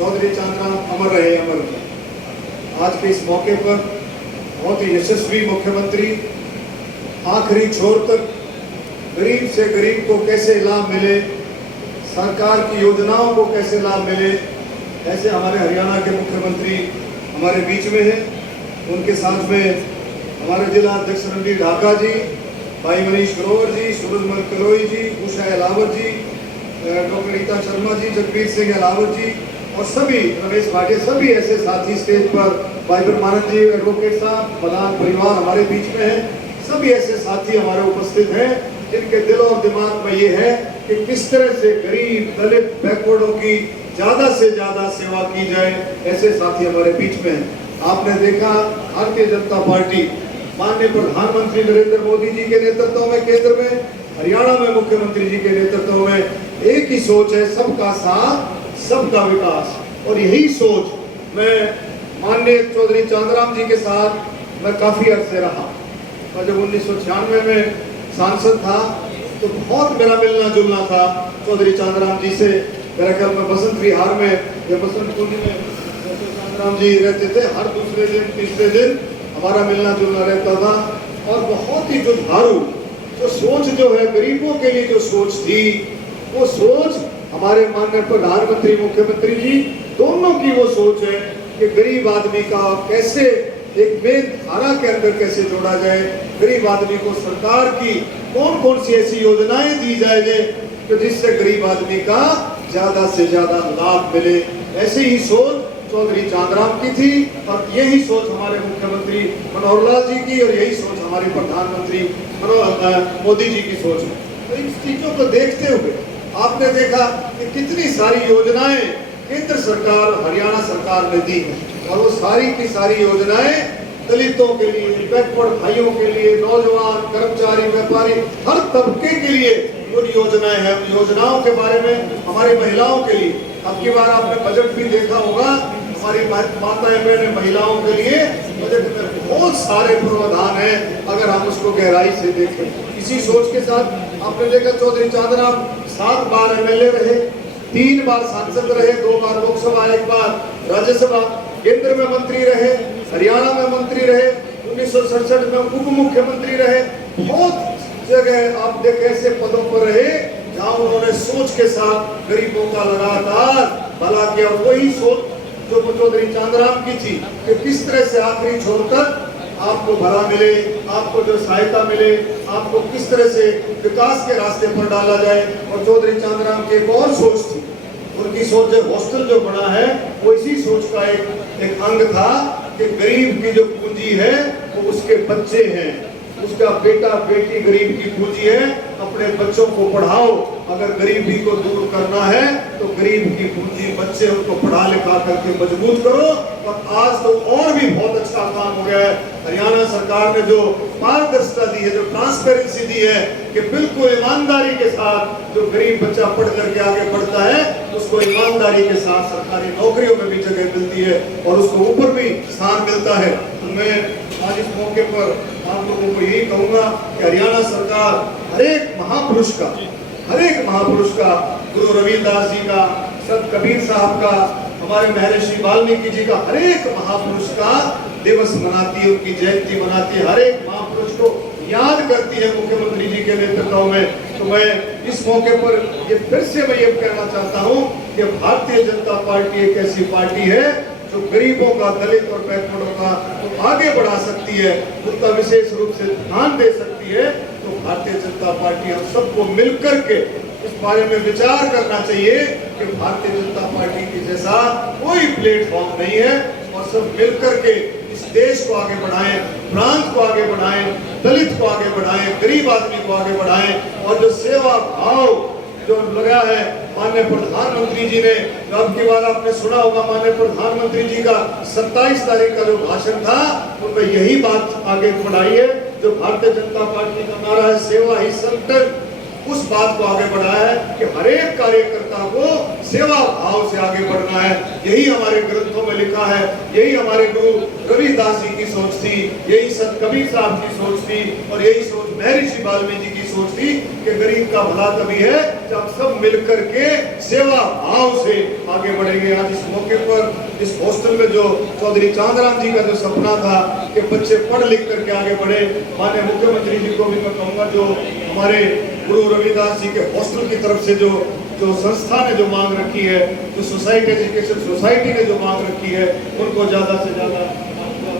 चौधरी चांदराम अमर रहे, अमर रहे। आज के इस मौके पर बहुत ही यशस्वी मुख्यमंत्री आखिरी छोर तक गरीब से गरीब को कैसे लाभ मिले, सरकार की योजनाओं को कैसे लाभ मिले, ऐसे हमारे हरियाणा के मुख्यमंत्री हमारे बीच में हैं। उनके साथ में हमारे जिला अध्यक्ष रणदीप ढाका जी, भाई मनीष ग्रोवर जी, सूरजमल कलोई जी, उषा अलावत जी, डॉक्टर रीता शर्मा जी, जगबीर सिंह अलावत जी और सभी रमेश भाटिया, सभी ऐसे साथी स्टेज पर, भाई परमानंद जी एडवोकेट साहब, मदान परिवार हमारे बीच में है। सभी ऐसे साथी हमारे उपस्थित हैं जिनके दिल और दिमाग में ये है कि किस तरह से गरीब, दलित, बैकवर्डों की ज्यादा से ज्यादा सेवा की जाए। ऐसे साथी हमारे बीच में हैं। आपने देखा भारतीय जनता पार्टी माननीय प्रधानमंत्री नरेंद्र मोदी जी के नेतृत्व में केंद्र में, हरियाणा में मुख्यमंत्री जी के नेतृत्व में एक ही सोच है, सबका साथ सबका विकास। और यही सोच मैं माननीय चौधरी चांदराम जी के साथ मैं काफी अर्से रहा। और जब 1996 में सांसद था तो बहुत मेरा मिलना जुलना था चौधरी चांदराम जी से। मेरा ख्याल में बसंत विहार में या बसंत कुंज में चांदराम जी रहते थे। हर दूसरे दिन तीसरे दिन हमारा मिलना जुलना रहता था। और बहुत ही जुझारू जो सोच जो है गरीबों के लिए जो सोच थी, वो सोच हमारे माननीय प्रधानमंत्री मुख्यमंत्री जी दोनों की वो सोच है कि गरीब आदमी का कैसे एक मेन धारा के अंदर कैसे जोड़ा जाए, गरीब आदमी को सरकार की कौन कौन सी ऐसी योजनाएं दी जाए कि जिससे गरीब आदमी का ज्यादा से ज्यादा लाभ मिले। ऐसी ही सोच चौधरी चांदराम की थी और यही सोच हमारे मुख्यमंत्री मनोहर लाल जी की और यही सोच हमारे प्रधानमंत्री मोदी जी की सोच है। तो इन चीजों को देखते हुए आपने देखा कि कितनी सारी योजनाएं केंद्र सरकार, हरियाणा सरकार ने दी है और वो सारी की सारी योजनाएं दलितों के लिए, बैकवर्ड भाइयों के लिए, नौजवान, कर्मचारी, व्यापारी, हर तबके के लिए उन योजनाएं हैं। उन योजनाओं के बारे में हमारी महिलाओं के लिए अब की बार आपने बजट भी देखा होगा, हमारी माताएं बहनें महिलाओं के लिए बजट में बहुत सारे प्रावधान हैं अगर हम उसको गहराई से देखें। इसी सोच के साथ आपने देखा चौधरी चांदराम 7 बार एमएलए रहे, 3 बार सांसद रहे, 2 बार लोकसभा, 1 बार राज्यसभा, केंद्र में मंत्री रहे, हरियाणा में मंत्री रहे, 1967 में उप मुख्यमंत्री रहे। बहुत जगह आप देखें ऐसे पदों पर रहे जहां उन्होंने सोच के साथ गरीबों का लगातार भला किया। और वही सोच जो चौधरी चांदराम की थी कि किस तरह से आखिरी छोर तक आपको भला मिले, आपको जो सहायता मिले, आपको किस तरह से विकास के रास्ते पर डाला जाए। और चौधरी चांदराम की एक और सोच थी, उनकी सोच जो हॉस्टल जो बना है वो इसी सोच का एक अंग था कि गरीब की जो पूंजी है वो उसके बच्चे हैं, उसका बेटा बेटी गरीब की पूंजी है। अपने बच्चों को पढ़ाओ, अगर गरीबी को दूर करना है तो गरीब की पूंजी बच्चे, उनको पढ़ा लिखा करके मजबूत करो। और आज तो और भी बहुत अच्छा काम हो गया है। हरियाणा सरकार ने जो पारदर्शिता दी है, जो ट्रांसपेरेंसी दी है कि बिल्कुल ईमानदारी के साथ जो गरीब बच्चा पढ़ करके आगे बढ़ता है उसको ईमानदारी के साथ सरकारी नौकरियों में भी जगह मिलती है और उसको ऊपर भी स्थान मिलता है। मैं आज इस मौके पर आप लोगों को यही कहूंगा कि हरियाणा सरकार हर एक महापुरुष का, गुरु रविदास जी का, संत कबीर साहब का, हमारे महर्षि वाल्मीकि जी का, हर एक महापुरुष का दिवस मनाती है, उनकी जयंती मनाती है, हर एक महापुरुष को याद करती है मुख्यमंत्री जी के नेतृत्व में। तो मैं इस मौके पर ये फिर से मैं ये कहना चाहता हूँ कि भारतीय जनता पार्टी एक ऐसी पार्टी है जो गरीबों का, दलित और बैकवर्डों का तो आगे बढ़ा सकती है, उनका विशेष रूप से ध्यान दे सकती है। तो भारतीय जनता पार्टी हम सबको मिलकर के इस बारे में विचार करना चाहिए कि भारतीय जनता पार्टी की जैसा कोई प्लेटफॉर्म नहीं है और सब मिलकर के इस देश को आगे बढ़ाएं, प्रांत को आगे बढ़ाएं, दलित को आगे बढ़ाएं, गरीब आदमी को आगे बढ़ाएं। और जो सेवा भाव जो लगा है माननीय प्रधानमंत्री जी ने, अब की बार आपने सुना होगा माननीय प्रधानमंत्री जी का 27 तारीख का जो भाषण था उनमें यही बात आगे बढ़ाई है। जो भारतीय जनता पार्टी का नारा है सेवा ही संकल्प, उस बात को आगे बढ़ाया है कि हर एक कार्यकर्ता को सेवा भाव से आगे बढ़ना है। यही हमारे ग्रंथों में लिखा है। यही हमारे गुरु रविदास जी की सोच थी, यही संत कबीर साहब की सोच थी और यही सोच महर्षि वाल्मीकि जी की सोच थी कि गरीब का भला तभी है जब सब मिलकर के सेवा भाव से आगे बढ़ेंगे। आज इस मौके पर इस हॉस्टल में जो चौधरी चांदराम जी का जो सपना था कि बच्चे पढ़ लिख करके आगे बढ़े, माननीय मुख्यमंत्री जी को भी मैं कहूँगा जो हमारे गुरु रविदास जी के हॉस्टल की तरफ से जो संस्था ने जो मांग रखी है, जो सोसाइटी एजुकेशन सोसाइटी ने जो मांग रखी है, उनको ज्यादा से ज्यादा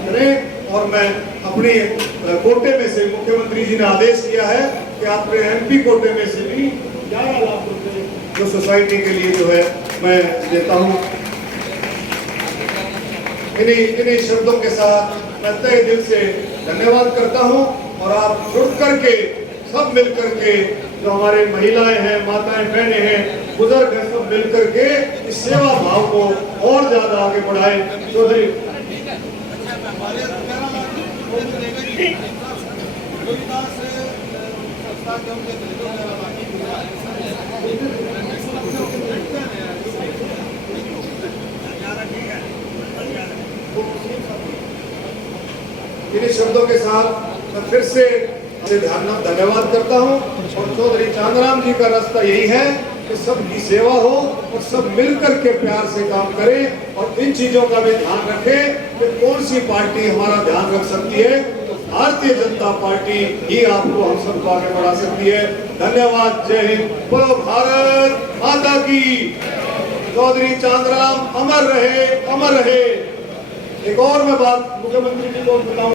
करें। और मैं अपने कोटे में से मुख्यमंत्री जी ने आदेश किया है कि आपके एमपी कोटे में से भी 11 लाख रुपए जो सोसाइटी के लिए जो है मैं देता हूँ। इन्हीं शब्दों के साथ मैं तहे दिल से धन्यवाद करता हूँ और आप जुड़ करके सब मिल करके जो हमारे महिलाएं हैं, माताएं, बहनें हैं, बुजुर्ग हैं, सब मिल करके इस सेवा भाव को और ज्यादा आगे बढ़ाएं। चौधरी इन्हीं शब्दों के साथ मैं फिर से धन्यवाद करता हूं और चौधरी चांदराम जी का रास्ता यही है कि सबकी सेवा हो और सब मिलकर के प्यार से काम करें और इन चीजों का भी ध्यान रखें कि कौन सी पार्टी हमारा ध्यान रख सकती है, तो भारतीय जनता पार्टी ही आपको हम सबको आगे बढ़ा सकती है। धन्यवाद। जय हिंद। बोलो भारत माता की। चौधरी चांदराम अमर रहे, अमर रहे। एक और मैं बात मुख्यमंत्री जी को बताऊं।